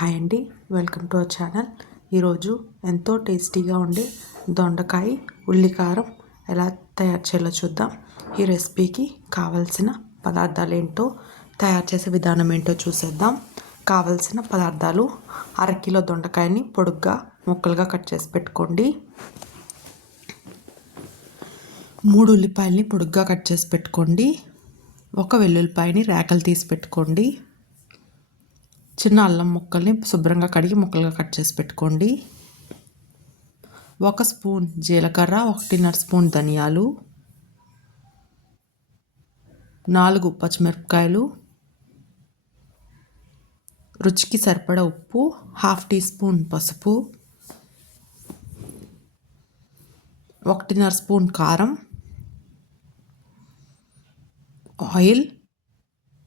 Hi అండి, welcome to our channel. ఈరోజు ఎంతో టేస్టీగా ఉండే దొండకాయ ఉల్లికారం ఎలా తయారు చేయాలో చూద్దాం. ఈ రెసిపీకి కావలసిన పదార్థాలు ఏంటో, తయారు చేసే విధానం ఏంటో చూసేద్దాం. కావలసిన పదార్థాలు: అరకిలో దొండకాయని పొడుగ్గా ముక్కలుగా కట్ చేసి పెట్టుకోండి. 3 ఉల్లిపాయలని పొడుగ్గా కట్ చేసి పెట్టుకోండి. 1 వెల్లుల్లిపాయని రేకలు తీసి పెట్టుకోండి. చిన్న అల్లం ముక్కల్ని శుభ్రంగా కడిగి ముక్కలుగా కట్ చేసి పెట్టుకోండి. 1 స్పూన్ జీలకర్ర, 1.5 స్పూన్ ధనియాలు, 4 పచ్చిమిరపకాయలు, రుచికి సరిపడా ఉప్పు, 1/2 టీ స్పూన్ పసుపు, 1.5 స్పూన్ కారం, ఆయిల్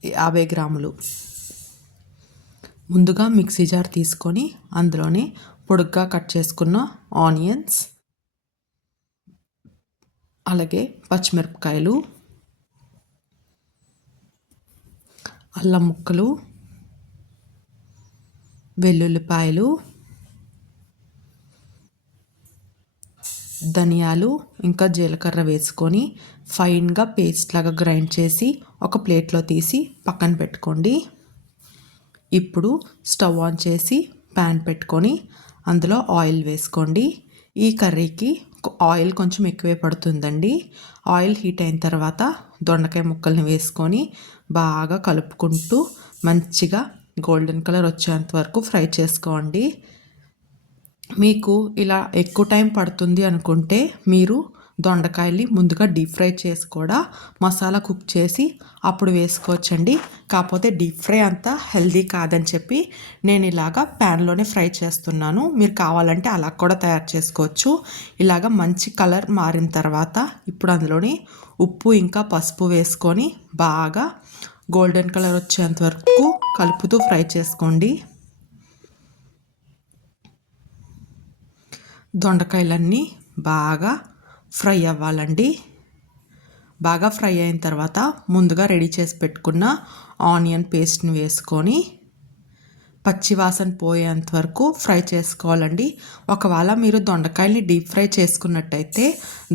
50 గ్రాములు. ముందుగా మిక్సీ జార్ తీసుకొని అందులోనే పొడుగ్గా కట్ చేసుకున్న ఆనియన్స్, అలాగే పచ్చిమిరపకాయలు, అల్లం ముక్కలు, వెల్లుల్లిపాయలు, ధనియాలు ఇంకా జీలకర్ర వేసుకొని ఫైన్గా పేస్ట్ లాగా గ్రైండ్ చేసి ఒక ప్లేట్లో తీసి పక్కన పెట్టుకోండి. ఇప్పుడు స్టవ్ ఆన్ చేసి ప్యాన్ పెట్టుకొని అందులో ఆయిల్ వేసుకోండి. ఈ కర్రీకి ఆయిల్ కొంచెం ఎక్కువే పడుతుందండి. ఆయిల్ హీట్ అయిన తర్వాత దొండకాయ ముక్కల్ని వేసుకొని బాగా కలుపుకుంటూ మంచిగా గోల్డెన్ కలర్ వచ్చేంత వరకు ఫ్రై చేసుకోండి. మీకు ఇలా ఎక్కువ టైం పడుతుంది అనుకుంటే మీరు దొండకాయల్ని ముందుగా డీప్ ఫ్రై చేసి కూడా మసాలా కుక్ చేసి అప్పుడు వేసుకోవచ్చండి. కాకపోతే డీప్ ఫ్రై అంతా హెల్దీ కాదని చెప్పి నేను ఇలాగా ప్యాన్లోనే ఫ్రై చేస్తున్నాను. మీరు కావాలంటే అలా కూడా తయారు చేసుకోవచ్చు. ఇలాగ మంచి కలర్ మారిన తర్వాత ఇప్పుడు అందులోని ఉప్పు ఇంకా పసుపు వేసుకొని బాగా గోల్డెన్ కలర్ వచ్చేంత వరకు కలుపుతూ ఫ్రై చేసుకోండి. దొండకాయలన్నీ బాగా ఫ్రై అవ్వాలండి. బాగా ఫ్రై అయిన తర్వాత ముందుగా రెడీ చేసి పెట్టుకున్న ఆనియన్ పేస్ట్ని వేసుకొని పచ్చివాసన పోయేంత వరకు ఫ్రై చేసుకోవాలండి. ఒకవేళ మీరు దొండకాయల్ని డీప్ ఫ్రై చేసుకున్నట్టయితే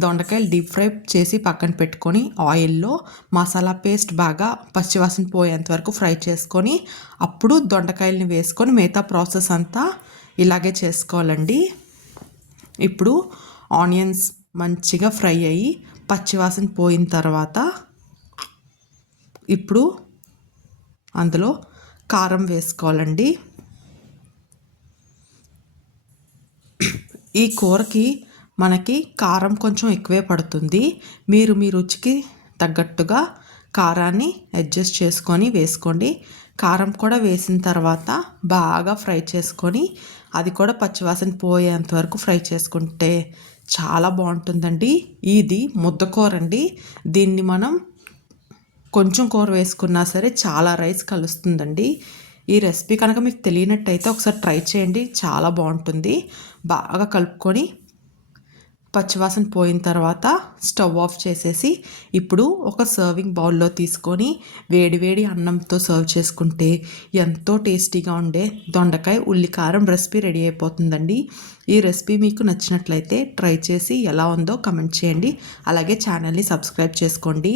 దొండకాయలు డీప్ ఫ్రై చేసి పక్కన పెట్టుకొని ఆయిల్లో మసాలా పేస్ట్ బాగా పచ్చివాసన పోయేంత వరకు ఫ్రై చేసుకొని అప్పుడు దొండకాయల్ని వేసుకొని మిగతా ప్రాసెస్ అంతా ఇలాగే చేసుకోవాలండి. ఇప్పుడు ఆనియన్స్ మంచిగా ఫ్రై అయ్యి పచ్చివాసన పోయిన తర్వాత ఇప్పుడు అందులో కారం వేసుకోవాలండి. ఈ కూరకి మనకి కారం కొంచెం ఎక్కువే పడుతుంది. మీరు మీ రుచికి తగ్గట్టుగా కారాన్ని అడ్జస్ట్ చేసుకొని వేసుకోండి. కారం కూడా వేసిన తర్వాత బాగా ఫ్రై చేసుకొని అది కూడా పచ్చివాసన పోయేంత వరకు ఫ్రై చేసుకుంటే చాలా బాగుంటుందండి. ఇది ముద్దకూర అండి. దీన్ని మనం కొంచెం కూర వేసుకున్నా సరే చాలా రైస్ కలుస్తుందండి. ఈ రెసిపీ కనుక మీకు తెలియనట్టయితే ఒకసారి ట్రై చేయండి, చాలా బాగుంటుంది. బాగా కలుపుకొని పచ్చివాసన పోయిన తర్వాత స్టవ్ ఆఫ్ చేసేసి ఇప్పుడు ఒక సర్వింగ్ బౌల్లో తీసుకొని వేడివేడి అన్నంతో సర్వ్ చేసుకుంటే ఎంతో టేస్టీగా ఉండే దొండకాయ ఉల్లికారం రెసిపీ రెడీ అయిపోతుందండి. ఈ రెసిపీ మీకు నచ్చినట్లయితే ట్రై చేసి ఎలా ఉందో కమెంట్ చేయండి. అలాగే ఛానల్ని సబ్స్క్రైబ్ చేసుకోండి.